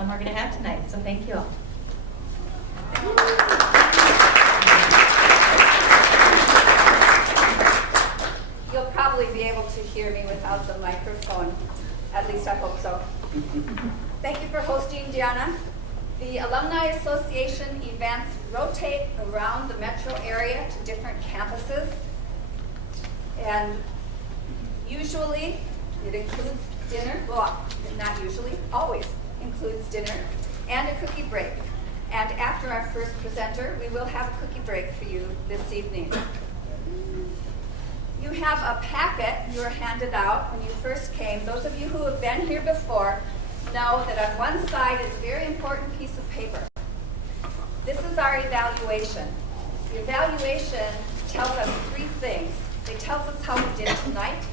fun we're going to have tonight. So thank you all. You'll probably be able to hear me without the microphone. At least I hope so. Thank you for hosting, Diana. The Alumni Association events rotate around the metro area to different campuses. And usually it includes dinner. Well, not usually, always includes dinner and a cookie break. And after our first presenter, we will have a cookie break for you this evening. You have a packet you were handed out when you first came. Those of you who have been here before know that on one side is a very important piece of paper. This is our evaluation. The evaluation tells us three things. It tells us how we did tonight.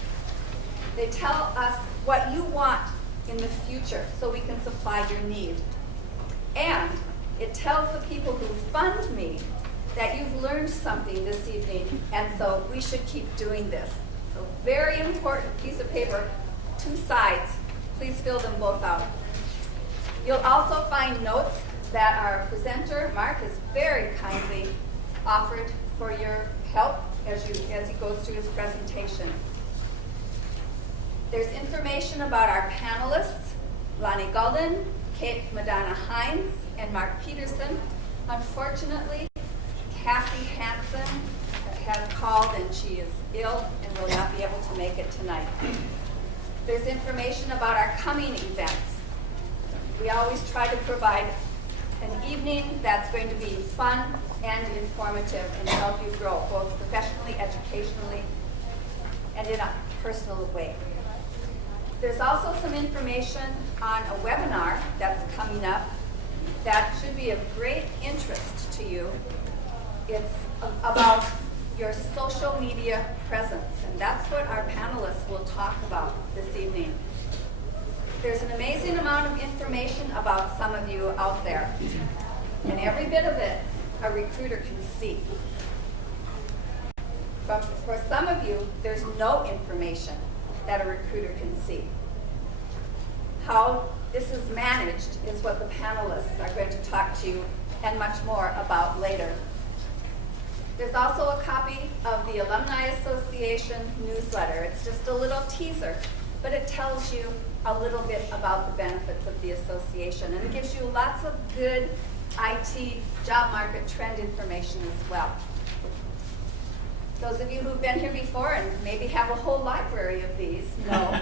They tell us what you want in the future so we can supply your need. And it tells the people who fund me that you've learned something this evening, and so we should keep doing this. So very important piece of paper, two sides. Please fill them both out. You'll also find notes that our presenter, Mark, has very kindly offered for your help as he goes through his presentation. There's information about our panelists, Lonnie Gulden, Kate Madonna Hines, and Mark Peterson. Unfortunately, Cassie Hansen has called and she is ill and will not be able to make it tonight. There's information about our coming events. We always try to provide an evening that's going to be fun and informative and help you grow, both professionally, educationally, and in a personal way. There's also some information on a webinar that's coming up that should be of great interest to you. It's about your social media presence, and that's what our panelists will talk about this evening. There's an amazing amount of information about some of you out there, and every bit of it a recruiter can see. But for some of you, there's no information that a recruiter can see. How this is managed is what the panelists are going to talk to you and much more about later. There's also a copy of the Alumni Association newsletter. It's just a little teaser, but it tells you a little bit about the benefits of the association, and it gives you lots of good IT job market trend information as well. Those of you who've been here before and maybe have a whole library of these know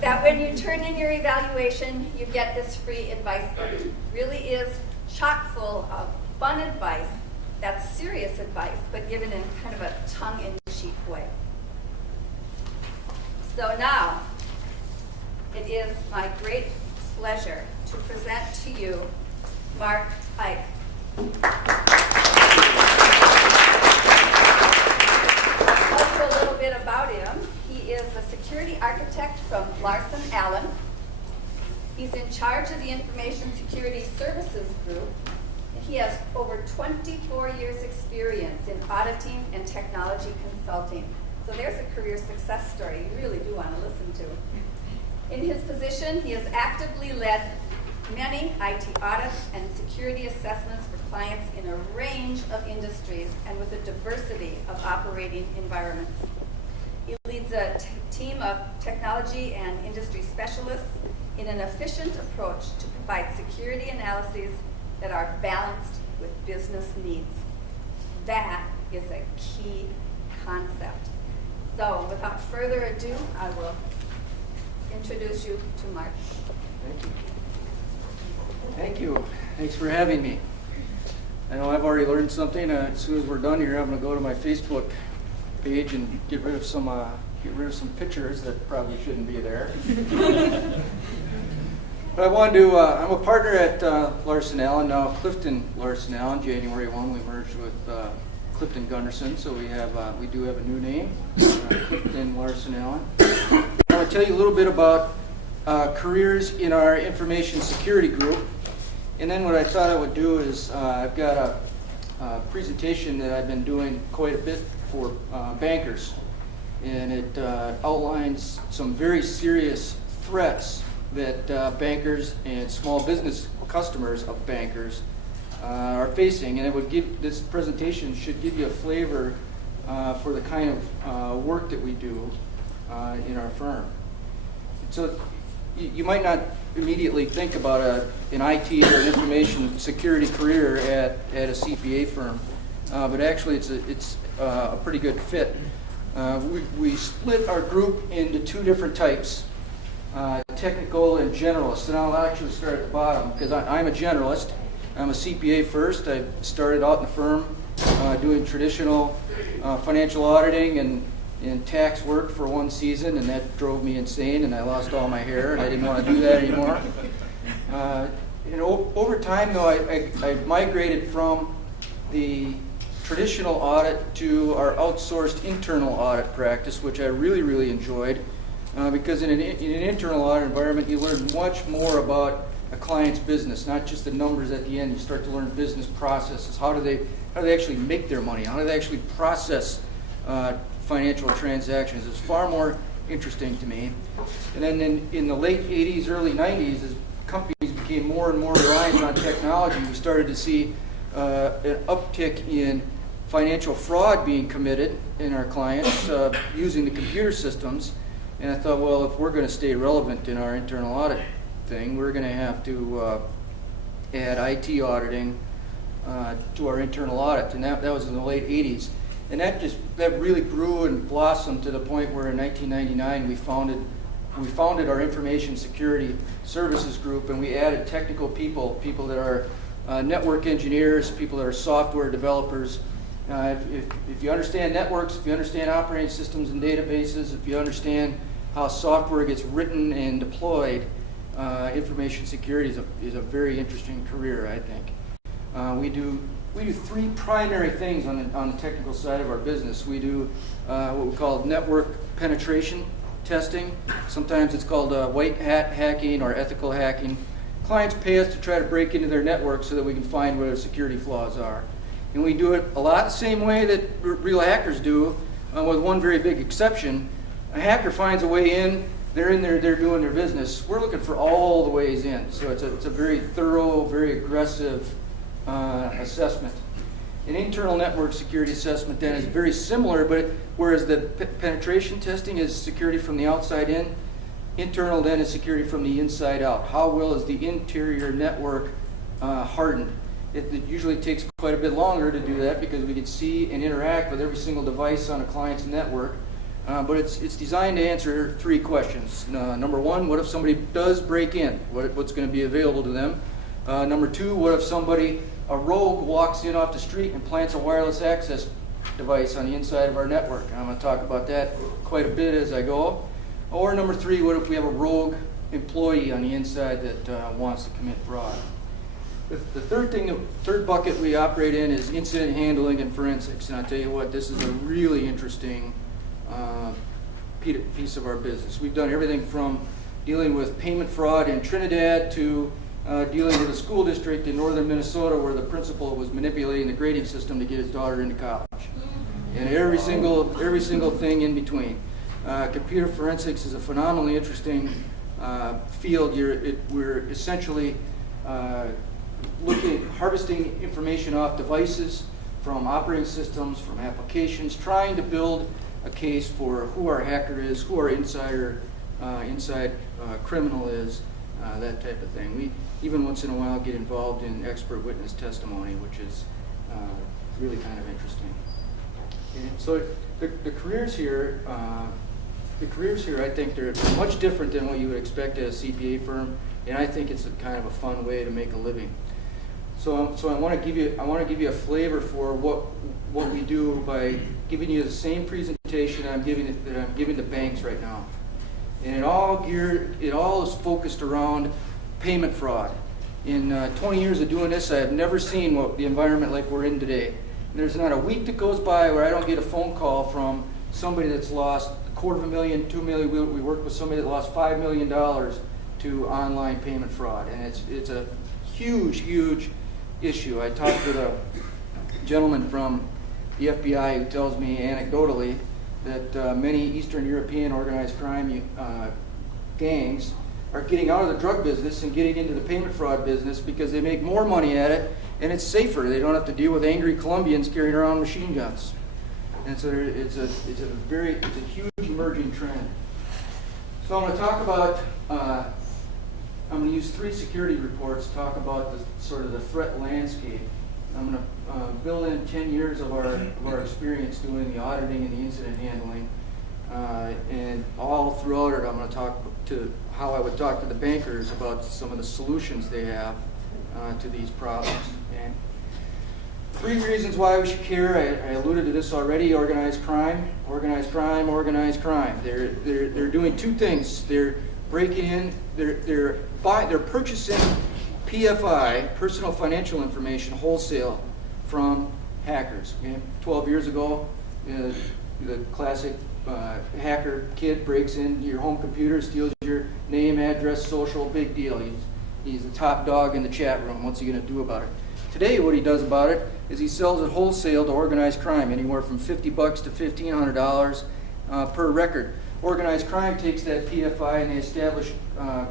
that when you turn in your evaluation, you get this free advice book. It really is chock full of fun advice. That's serious advice, but given in kind of a tongue-in-cheek way. So now, it is my great pleasure to present to you Mark Ike. I'll tell you a little bit about him. He is a security architect from Larson Allen. He's in charge of the Information Security Services Group. He has over 24 years experience in auditing and technology consulting. So there's a career success story you really do want to listen to. In his position, he has actively led many IT audits and security assessments for clients in a range of industries and with a diversity of operating environments. He leads a team of technology and industry specialists in an efficient approach to provide security analyses that are balanced with business needs. That is a key concept. So without further ado, I will introduce you to Mark. Thank you. Thank you. Thanks for having me. I know I've already learned something. As soon as we're done here, I'm going to go to my Facebook page and get rid of some pictures that probably shouldn't be there. But I wanted to, I'm a partner at Larson Allen, now Clifton Larson Allen. January 1, we merged with Clifton Gunderson, so we do have a new name, Clifton Larson Allen. I want to tell you a little bit about careers in our information security group. And then what I thought I would do is I've got a presentation that I've been doing quite a bit for bankers. And it outlines some very serious threats that bankers and small business customers of bankers are facing, and it would give, this presentation should give you a flavor for the kind of work that we do in our firm. So you might not immediately think about an IT or an information security career at a CPA firm, but actually it's a pretty good fit. We split our group into two different types, technical and generalist, and I'll actually start at the bottom because I'm a generalist. I'm a CPA first. I started out in the firm doing traditional financial auditing and tax work for one season, and that drove me insane, and I lost all my hair, and I didn't want to do that anymore. Over time, though, I migrated from the traditional audit to our outsourced internal audit practice, which I really, really enjoyed, because in an internal audit environment, you learn much more about a client's business, not just the numbers at the end. You start to learn business processes. How do they actually make their money? How do they actually process financial transactions? It's far more interesting to me. And then in the late 80s, early 90s, as companies became more and more reliant on technology, we started to see an uptick in financial fraud being committed in our clients using the computer systems. And I thought, well, if we're going to stay relevant in our internal audit thing, we're going to have to add IT auditing to our internal audit. And that was in the late 80s. And that really grew and blossomed to the point where in 1999 we founded our information security services group, and we added technical people that are network engineers, people that are software developers. If you understand networks, if you understand operating systems and databases, if you understand how software gets written and deployed, information security is a very interesting career, I think. We do three primary things on the technical side of our business. We do what we call network penetration testing. Sometimes it's called white hat hacking or ethical hacking. Clients pay us to try to break into their network so that we can find where their security flaws are. And we do it a lot the same way that real hackers do, with one very big exception. A hacker finds a way in, they're in there, they're doing their business. We're looking for all the ways in. So it's a very thorough, very aggressive assessment. An internal network security assessment then is very similar, but whereas the penetration testing is security from the outside in, internal then is security from the inside out. How well is the interior network hardened? It usually takes quite a bit longer to do that because we can see and interact with every single device on a client's network. But it's designed to answer three questions. Number one, what if somebody does break in? What's going to be available to them? Number two, what if a rogue walks in off the street and plants a wireless access device on the inside of our network? And I'm going to talk about that quite a bit as I go. Or number three, what if we have a rogue employee on the inside that wants to commit fraud? The third bucket we operate in is incident handling and forensics. And I'll tell you what, this is a really interesting piece of our business. We've done everything from dealing with payment fraud in Trinidad to dealing with a school district in northern Minnesota where the principal was manipulating the grading system to get his daughter into college. And every single thing in between. Computer forensics is a phenomenally interesting field. We're essentially harvesting information off devices, from operating systems, from applications, trying to build a case for who our hacker is, who our inside criminal is, that type of thing. We even once in a while get involved in expert witness testimony, which is really kind of interesting. And so the careers here, I think they're much different than what you would expect at a CPA firm, and I think it's a kind of a fun way to make a living. So I want to give you a flavor for what we do by giving you the same presentation that I'm giving to banks right now, and it all is focused around payment fraud. In 20 years of doing this, I have never seen the environment like we're in today. There's not a week that goes by where I don't get a phone call from somebody that's lost $250,000, $2 million. We worked with somebody that lost $5 million to online payment fraud, and it's a huge issue. I talked with a gentleman from the FBI who tells me anecdotally that many Eastern European organized crime gangs are getting out of the drug business and getting into the payment fraud business because they make more money at it and it's safer. They don't have to deal with angry Colombians carrying around machine guns. And so it's a huge emerging trend. So I'm going to talk about, I'm going to use 3 security reports to talk about the sort of the threat landscape. I'm going to build in 10 years of our experience doing the auditing and the incident handling. And all throughout it, I'm going to talk to how I would talk to the bankers about some of the solutions they have to these problems. And 3 reasons why we should care. I alluded to this already. Organized crime, organized crime, organized crime. They're doing 2 things. They're breaking in. They're purchasing PFI, personal financial information, wholesale from hackers. Okay? 12 years ago, the classic hacker kid breaks into your home computer, steals your name, address, social, big deal. He's the top dog in the chat room. What's he going to do about it? Today, what he does about it is he sells it wholesale to organized crime, anywhere from $50 to $1,500 per record. Organized crime takes that PFI and they establish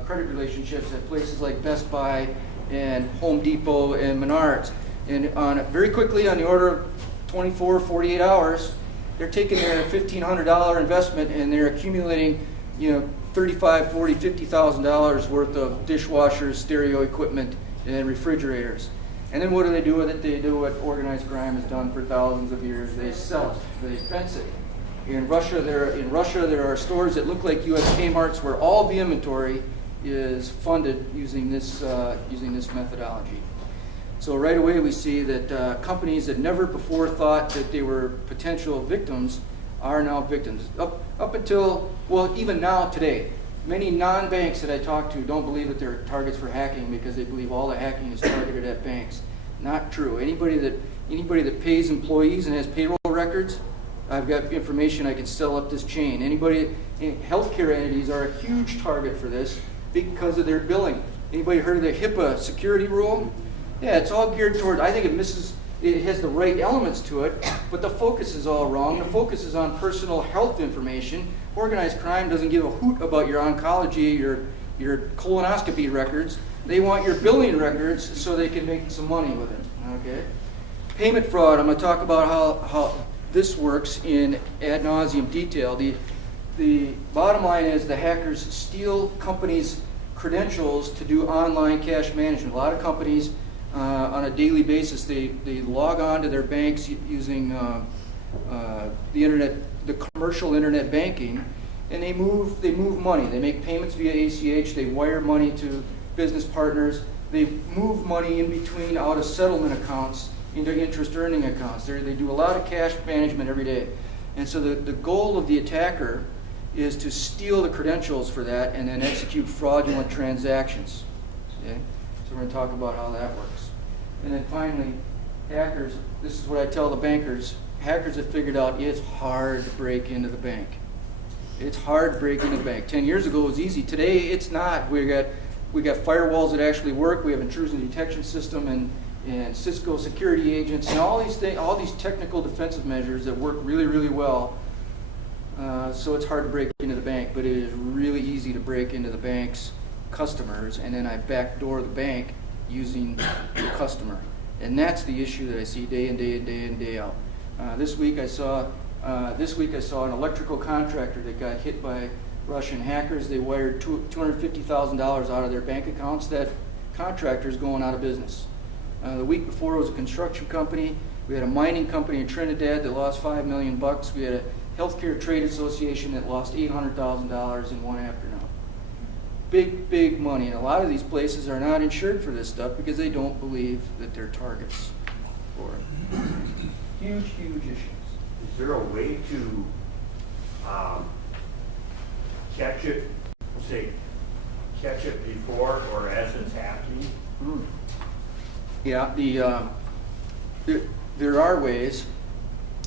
credit relationships at places like Best Buy and Home Depot and Menards. And very quickly, on the order of 24, 48 hours, they're taking their $1,500 investment and they're accumulating, $35,000, $40,000, $50,000 worth of dishwashers, stereo equipment, and refrigerators. And then what do they do with it? They do what organized crime has done for thousands of years. They sell it. They fence it. In Russia, there are stores that look like U.S. Kmart's where all the inventory is funded using this methodology. So right away we see that companies that never before thought that they were potential victims are now victims. Up until, well, even now today, many non-banks that I talk to don't believe that they're targets for hacking because they believe all the hacking is targeted at banks. Not true. Anybody that pays employees and has payroll records, I've got information I can sell up this chain. Healthcare entities are a huge target for this because of their billing. Anybody heard of the HIPAA security rule? Yeah, it's all geared toward, I think it has the right elements to it, but the focus is all wrong. The focus is on personal health information. Organized crime doesn't give a hoot about your oncology, your colonoscopy records. They want your billing records so they can make some money with it. Okay? Payment fraud, I'm going to talk about how this works in ad nauseum detail. The bottom line is the hackers steal companies' credentials to do online cash management. A lot of companies on a daily basis, they log on to their banks using the internet, the commercial internet banking, and they move money. They make payments via ACH. They wire money to business partners. They move money in between out of settlement accounts into interest earning accounts. They do a lot of cash management every day. And so the goal of the attacker is to steal the credentials for that and then execute fraudulent transactions. Okay? So we're going to talk about how that works. And then finally, hackers, this is what I tell the bankers, hackers have figured out it's hard to break into the bank. It's hard to break into the bank. 10 years ago it was easy. Today it's not. We got firewalls that actually work. We have intrusion detection system and Cisco security agents and all these technical defensive measures that work really, really well. So it's hard to break into the bank, but it is really easy to break into the bank's customers, and then I backdoor the bank using the customer. And that's the issue that I see day in, day in, day in, day out. This week I saw an electrical contractor that got hit by Russian hackers. They wired $250,000 out of their bank accounts. That contractor's going out of business. The week before it was a construction company. We had a mining company in Trinidad that lost $5 million. We had a healthcare trade association that lost $800,000 in one afternoon. Big, big money. And a lot of these places are not insured for this stuff because they don't believe that they're targets for it. Huge, huge issues. Is there a way to catch it before or as it's happening? Yeah, there are ways,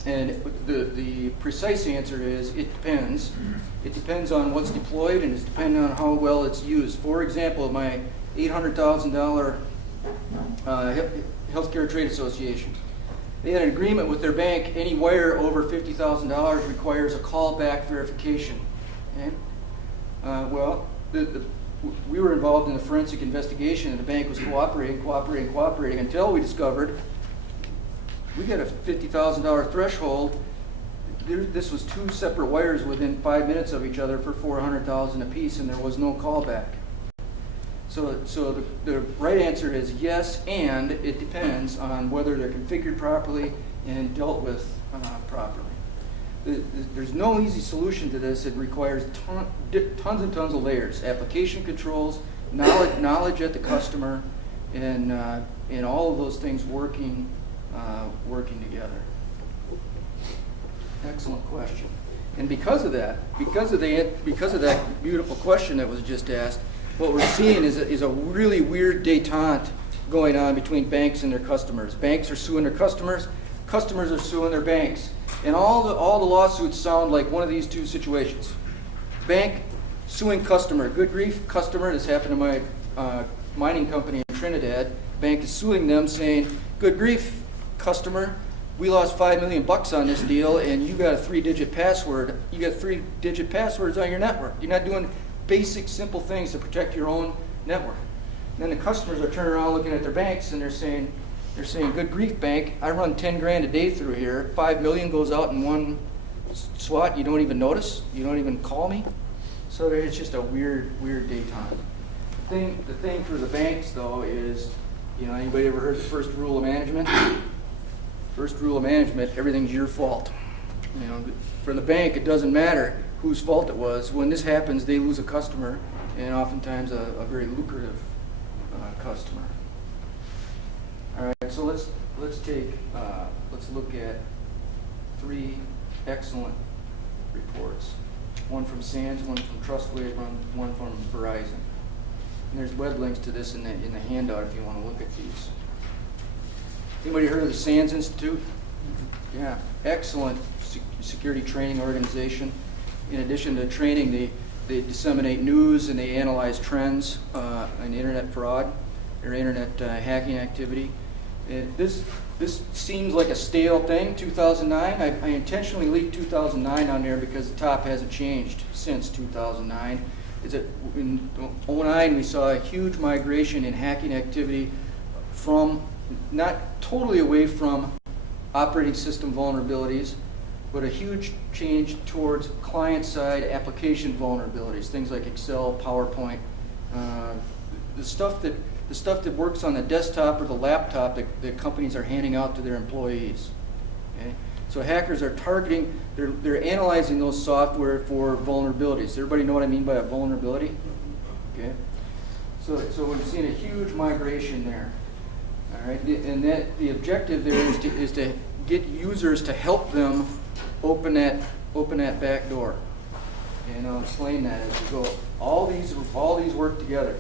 and the precise answer is it depends. It depends on what's deployed, and it's depending on how well it's used. For example, my $800,000 healthcare trade association, they had an agreement with their bank. Any wire over $50,000 requires a callback verification. Okay? Well, the we were involved in the forensic investigation, and the bank was cooperating until we discovered we got a $50,000 threshold. This was 2 separate wires within 5 minutes of each other for $400,000 apiece, and there was no callback. So the right answer is yes, and it depends on whether they're configured properly and dealt with properly. There's no easy solution to this. It requires tons and tons of layers, application controls, knowledge at the customer, and all of those things working together. Excellent question. And because of that beautiful question that was just asked, what we're seeing is a really weird détente going on between banks and their customers. Banks are suing their customers. Customers are suing their banks. And all the lawsuits sound like one of these two situations. Bank suing customer. Good grief, customer. This happened to my mining company in Trinidad. Bank is suing them saying, good grief, customer. We lost $5 million on this deal, and you got a 3-digit password. You got 3-digit passwords on your network. You're not doing basic, simple things to protect your own network. And then the customers are turning around looking at their banks, and they're saying, good grief, bank, I run 10 grand a day through here. 5 million goes out in one swat. You don't even notice. You don't even call me. So it's just a weird détente. The thing for the banks, though, is, anybody ever heard the first rule of management? First rule of management, everything's your fault. For the bank, it doesn't matter whose fault it was. When this happens, they lose a customer, and oftentimes a very lucrative customer. All right, so let's look at 3 excellent reports. One from SANS, one from Trustwave, one from Verizon. And there's web links to this in the handout if you want to look at these. Anybody heard of the SANS Institute? Yeah, excellent security training organization. In addition to training, they disseminate news and they analyze trends in internet fraud or internet hacking activity. And this seems like a stale thing, 2009. I intentionally leaked 2009 on there because the top hasn't changed since 2009. In 2009 we saw a huge migration in hacking activity from, not totally away from operating system vulnerabilities, but a huge change towards client-side application vulnerabilities, things like Excel, PowerPoint, the stuff that works on the desktop or the laptop that companies are handing out to their employees. Okay? So hackers are targeting, they're analyzing those software for vulnerabilities. Does everybody know what I mean by a vulnerability? Okay. So we've seen a huge migration there. All right, and the objective there is to get users to help them open that back door. And I'll explain that as we go. All these work together.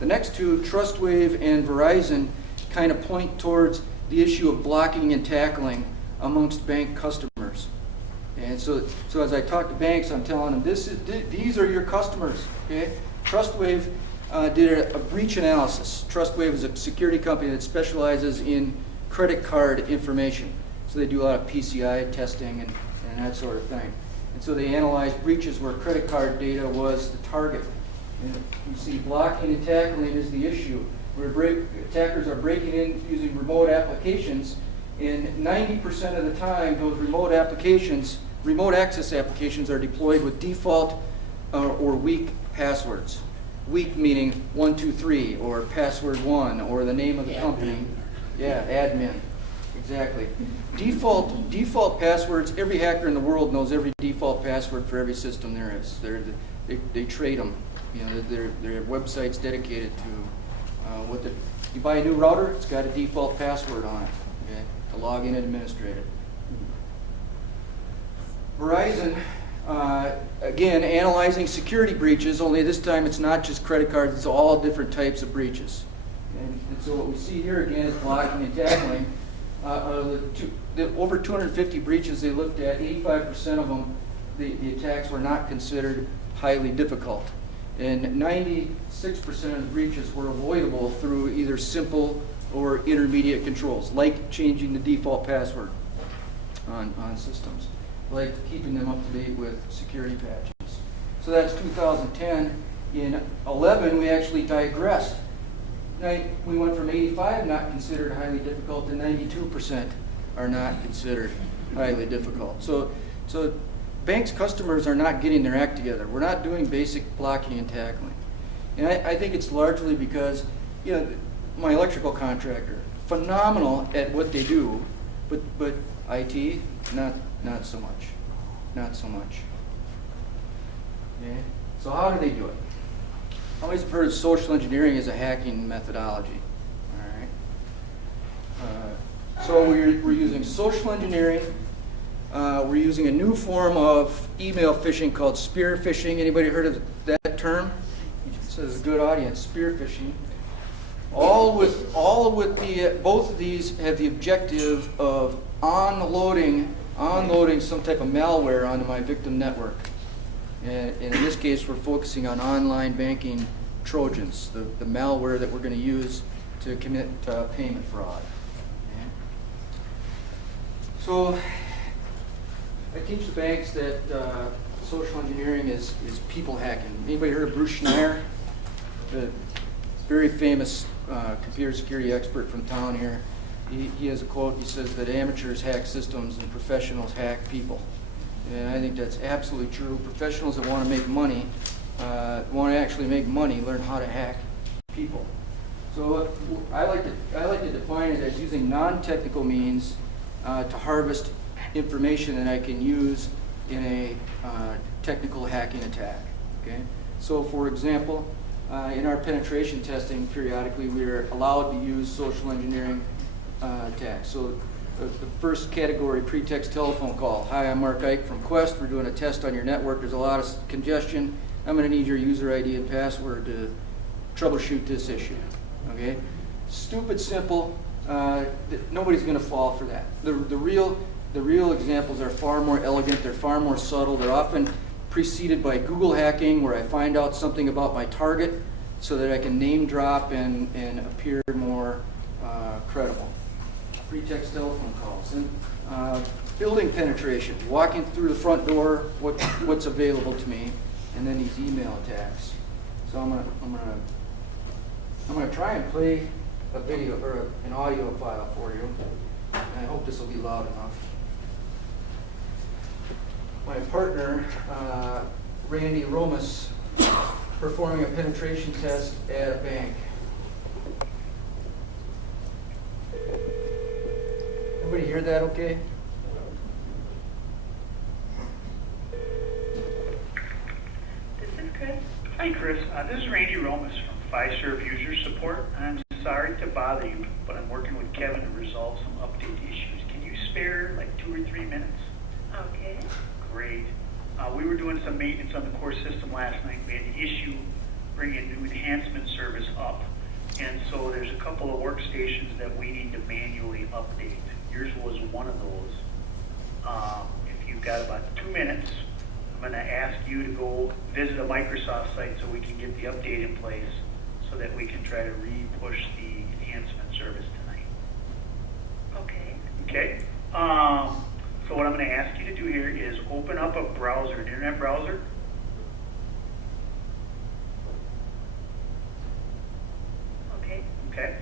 The next two, Trustwave and Verizon, kind of point towards the issue of blocking and tackling amongst bank customers. And so as I talk to banks, I'm telling them these are your customers. Okay, Trustwave did a breach analysis. Trustwave is a security company that specializes in credit card information. So they do a lot of PCI testing and that sort of thing. And so they analyzed breaches where credit card data was the target. And you see blocking and tackling is the issue, where attackers are breaking in using remote applications, and 90% of the time those remote access applications are deployed with default or weak passwords. Weak meaning 123 or password 1 or the name of the company. Yeah, admin. Exactly. Default passwords, every hacker in the world knows every default password for every system there is. They trade them. There are websites dedicated to you buy a new router, it's got a default password on it, okay, to log in and administrate it. Verizon, again, analyzing security breaches, only this time it's not just credit cards, it's all different types of breaches. And so what we see here again is blocking and tackling. Over 250 breaches they looked at, 85% of them, the attacks were not considered highly difficult. And 96% of the breaches were avoidable through either simple or intermediate controls, like changing the default password on systems, like keeping them up to date with security patches. So that's 2010. In 11, we actually digressed. We went from 85 not considered highly difficult to 92% are not considered highly difficult. So banks' customers are not getting their act together. We're not doing basic blocking and tackling. And I think it's largely because, my electrical contractor, phenomenal at what they do, but IT, not so much. Not so much. Okay? So how do they do it? I always have heard of social engineering as a hacking methodology. All right. So we're using social engineering. We're using a new form of email phishing called spear phishing. Anybody heard of that term? This is a good audience. Spear phishing. Both of these have the objective of unloading some type of malware onto my victim network. And in this case, we're focusing on online banking Trojans, the malware that we're going to use to commit payment fraud. Okay. So I teach the banks that social engineering is people hacking. Anybody heard of Bruce Schneier? The very famous computer security expert from town here. He has a quote. He says that amateurs hack systems and professionals hack people. And I think that's absolutely true. Professionals that want to make money, want to actually make money, learn how to hack people. So I like to define it as using non-technical means to harvest information that I can use in a technical hacking attack. Okay. So for example, in our penetration testing, periodically we are allowed to use social engineering attacks. So the first category, pretext telephone call. Hi, I'm Mark Ike from Quest. We're doing a test on your network. There's a lot of congestion. I'm going to need your user ID and password to troubleshoot this issue. Okay? Stupid, simple. Nobody's going to fall for that. The real examples are far more elegant. They're far more subtle. They're often preceded by Google hacking, where I find out something about my target so that I can name drop and appear more credible. Pretext telephone calls and building penetration, walking through the front door, what's available to me, and then these email attacks. So I'm gonna try and play a video or an audio file for you, and I hope this will be loud enough. My partner, Randy Romas, performing a penetration test at a bank. Everybody hear that okay? This is Chris. Hi, Chris. This is Randy Romas from Fiserv User Support. I'm sorry to bother you, but I'm working with Kevin to resolve some update issues. Can you spare like 2 or 3 minutes? Okay. Great. We were doing some maintenance on the core system last night. We had an issue bringing a new enhancement service up. And so there's a couple of workstations that we need to manually update. Yours was one of those. If you've got about 2 minutes, I'm going to ask you to go visit a Microsoft site so we can get the update in place so that we can try to re-push the enhancement service tonight. Okay. Okay? So what I'm going to ask you to do here is open up a browser, an internet browser. Okay. Okay?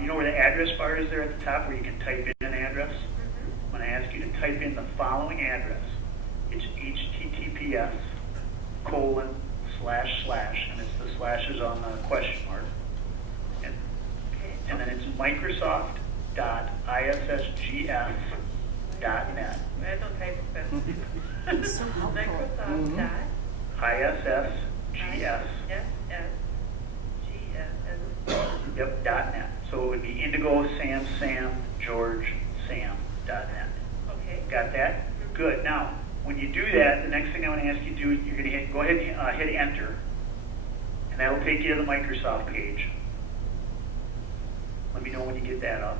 You know where the address bar is there at the top where you can type in an address? Mm-hmm. I'm going to ask you to type in the following address. It's https:// and it's the slashes on the question mark. And then it's microsoft.issgs.net. I don't type that. So helpful. Microsoft dot ISSGS. Yes. Yep, .net. So it would be Indigo Sam George Sam.net. Okay. Got that? Good. Now, when you do that, the next thing I want to ask you to do, you're going to go ahead and hit enter, and that will take you to the Microsoft page. Let me know when you get that up.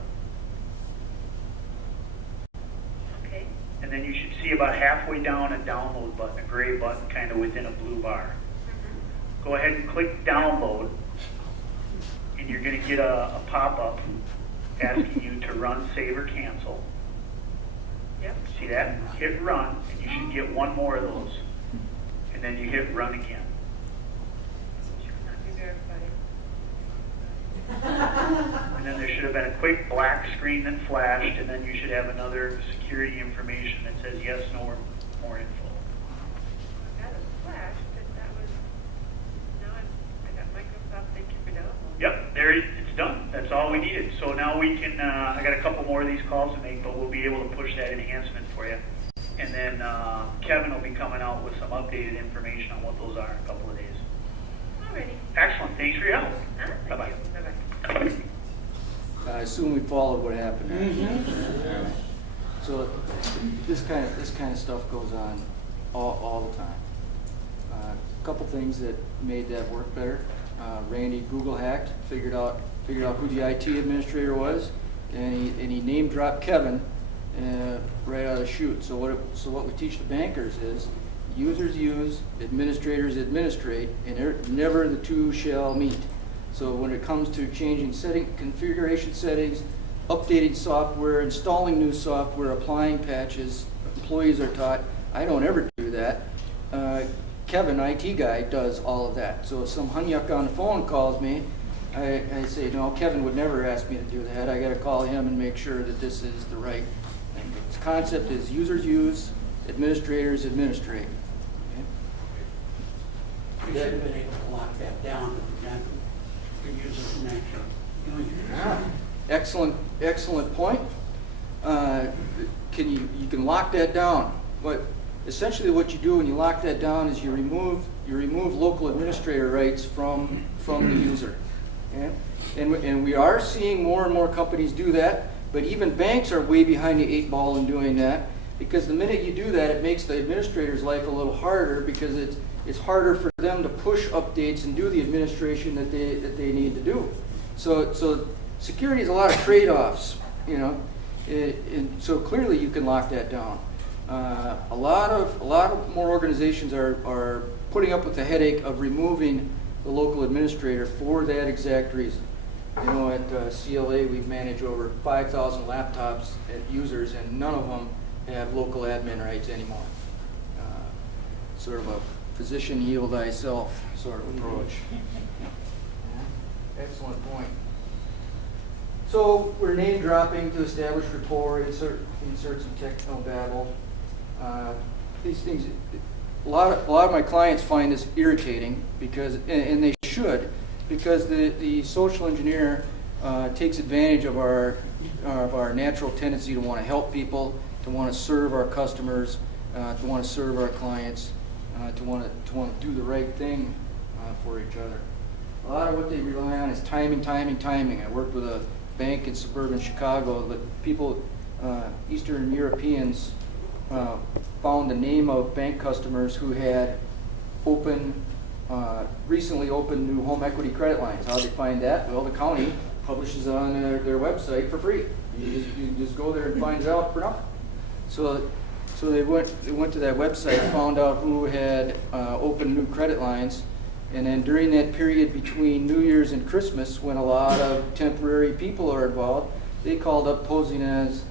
Okay. And then you should see about halfway down a download button, a gray button kind of within a blue bar. Mm-hmm. Go ahead and click download, and you're going to get a pop-up asking you to run, save, or cancel. Yep. See that? Hit run, and you should get one more of those. And then you hit run again. And then there should have been a quick black screen that flashed, and then you should have another security information that says yes, no, or more info. That was flashed, and that was, now I got Microsoft, thank you for downloading. Yep, there it's done. That's all we needed. So now we can, I got a couple more of these calls to make, but we'll be able to push that enhancement for you. And then Kevin will be coming out with some updated information on what those are in a couple of days. Alrighty. Excellent. Thanks for your help. Thank Bye-bye. you. Bye-bye. I assume we followed what happened. Yeah. So this kind of stuff goes on all the time. A couple things that made that work better. Randy Google hacked, figured out who the IT administrator was, and he name dropped Kevin right out of the chute. So what we teach the bankers is users use, administrators administrate, and never the two shall meet. So when it comes to changing configuration settings, updating software, installing new software, applying patches, employees are taught. I don't ever do that. Kevin, IT guy, does all of that. So if some hunyuck on the phone calls me, I say, no, Kevin would never ask me to do that. I got to call him and make sure that this is the right thing. The concept is users use, administrators administrate. We should have been able to lock that down if the users can actually doing it. Excellent point. You can lock that down. Essentially what you do when you lock that down is you remove local administrator rights from the user. Okay? And we are seeing more and more companies do that, but even banks are way behind the 8 ball in doing that, because the minute you do that, it makes the administrator's life a little harder, because it's harder for them to push updates and do the administration that they need to do. So security is a lot of trade-offs, and so clearly you can lock that down. A lot of more organizations are putting up with the headache of removing the local administrator for that exact reason. At CLA we manage over 5,000 laptops at users, and none of them have local admin rights anymore. Sort of a physician heal thyself sort of approach. Excellent point. So we're name dropping to establish rapport, insert some technical babble. These things, a lot of my clients find this irritating, because, and they should, because the social engineer takes advantage of our natural tendency to want to help people, to want to serve our customers, to want to serve our clients, to want to do the right thing for each other. A lot of what they rely on is timing. I worked with a bank in suburban Chicago, but people, Eastern Europeans, found the name of bank customers who had recently opened new home equity credit lines. How did they find that? Well, the county publishes it on their website for free. You can just go there and find it out for nothing. So they went to that website, found out who had opened new credit lines, and then during that period between New Year's and Christmas, when a lot of temporary people are involved, they called up posing as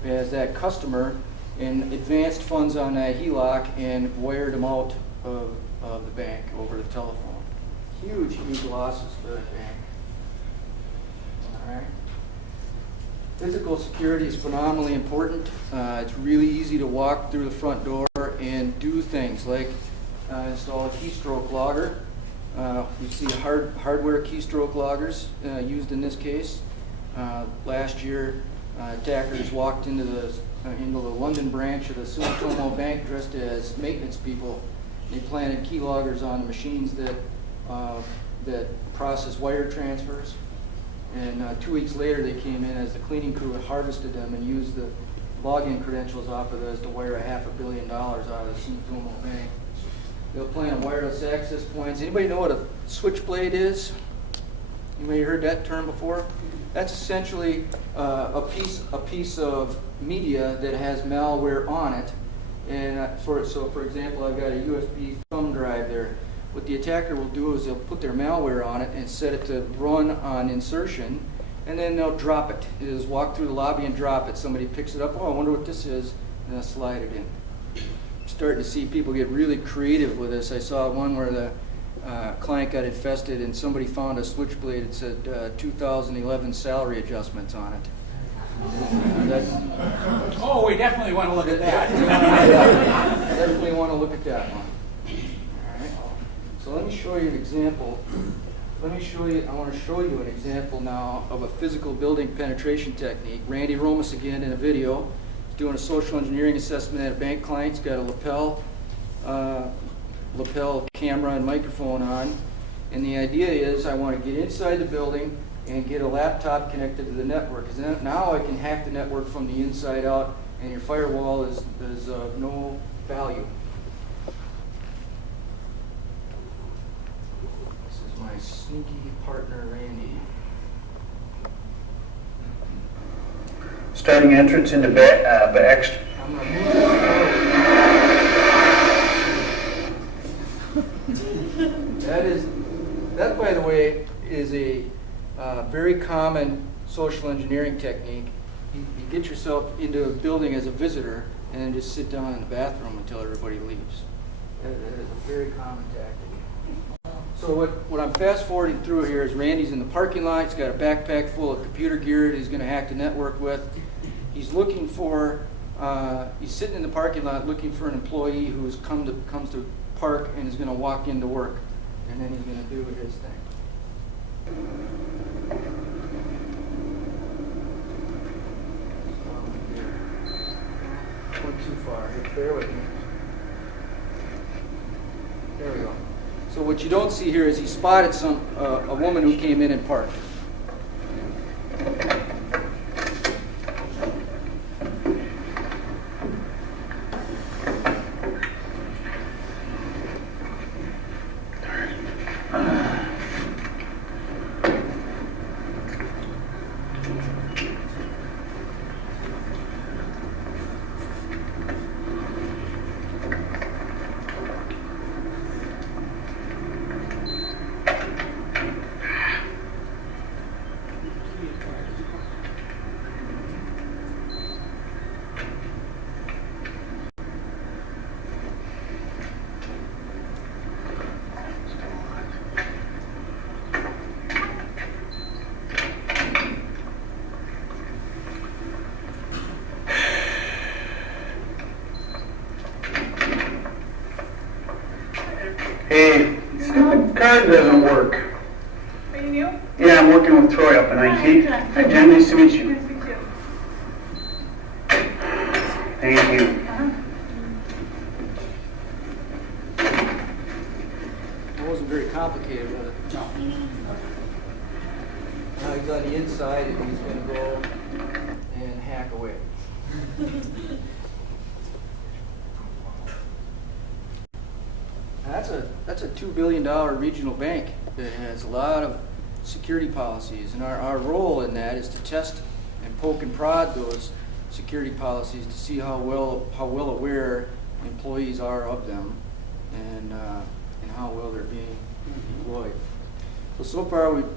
that customer and advanced funds on that HELOC and wired them out of the bank over the telephone. Huge losses for that bank. All right. Physical security is phenomenally important. It's really easy to walk through the front door and do things like install a keystroke logger. We see hardware keystroke loggers used in this case. Last year, attackers walked into the London branch of the Sumitomo Bank dressed as maintenance people. They planted key loggers on the machines that process wire transfers. And 2 weeks later, they came in as the cleaning crew had harvested them and used the login credentials off of those to wire $500 million out of the Sumitomo Bank. They'll plant wireless access points. Anybody know what a switchblade is? Anybody heard that term before? That's essentially a piece of media that has malware on it. And for example, I've got a USB thumb drive there. What the attacker will do is they'll put their malware on it and set it to run on insertion, and then they'll drop it. They'll just walk through the lobby and drop it. Somebody picks it up, oh, I wonder what this is, and they'll slide it in. I'm starting to see people get really creative with this. I saw one where client got infested and somebody found a switchblade that said 2011 salary adjustments on it. Oh, we definitely want to look at that. Definitely want to look at that one. All right. So let me show you an example. I want to show you an example now of a physical building penetration technique. Randy Romas again in a video. He's doing a social engineering assessment at a bank client. He's got a lapel camera and microphone on. And the idea is I want to get inside the building and get a laptop connected to the network. Because now I can hack the network from the inside out, and your firewall is of no value. This is my sneaky partner, Randy. Starting entrance into Baxt. I'm going to move this forward. That, by the way, is a very common social engineering technique. You get yourself into a building as a visitor and then just sit down in the bathroom until everybody leaves. That is a very common tactic. So what I'm fast forwarding through here is Randy's in the parking lot. He's got a backpack full of computer gear that he's going to hack the network with. He's looking for, he's sitting in the parking lot looking for an employee who's comes to park and is going to walk into work. And then he's going to do his thing. Went too far. Here, bear with me. There we go. So what you don't see here is he spotted a woman who came in and parked. Hey, the card doesn't work. Are you new? Yeah, I'm working with Troy up in IT. Hi, Jen. Nice to meet you. Nice to meet you. Thank you. It wasn't very complicated, was it? No. Now he's on the inside and he's going to go and hack away. That's a $2 billion regional bank that has a lot of security policies, and our role in that is to test and poke and prod those security policies to see how well aware employees are of them, and how well they're being employed. So far we've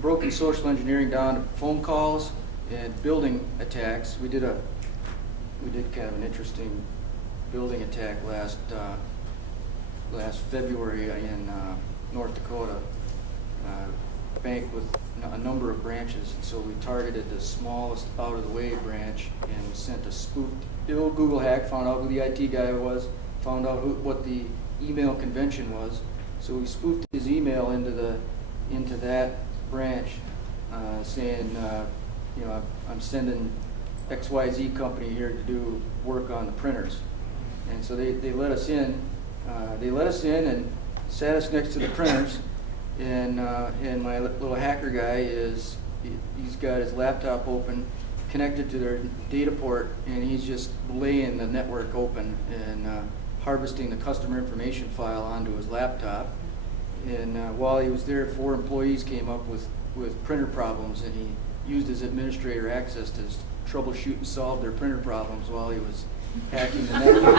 broken social engineering down to phone calls and building attacks. We did kind of an interesting building attack last February in North Dakota, a bank with a number of branches. And so we targeted the smallest out-of-the-way branch, and we sent a spoofed Google hack, found out who the IT guy was, found out what the email convention was. So we spoofed his email into that branch, saying, I'm sending XYZ company here to do work on the printers. And so they let us in. They let us in and sat us next to the printers, and my little hacker guy he's got his laptop open, connected to their data port, and he's just laying the network open and harvesting the customer information file onto his laptop. And while he was there, 4 employees came up with printer problems, and he used his administrator access to troubleshoot and solve their printer problems while he was hacking the network.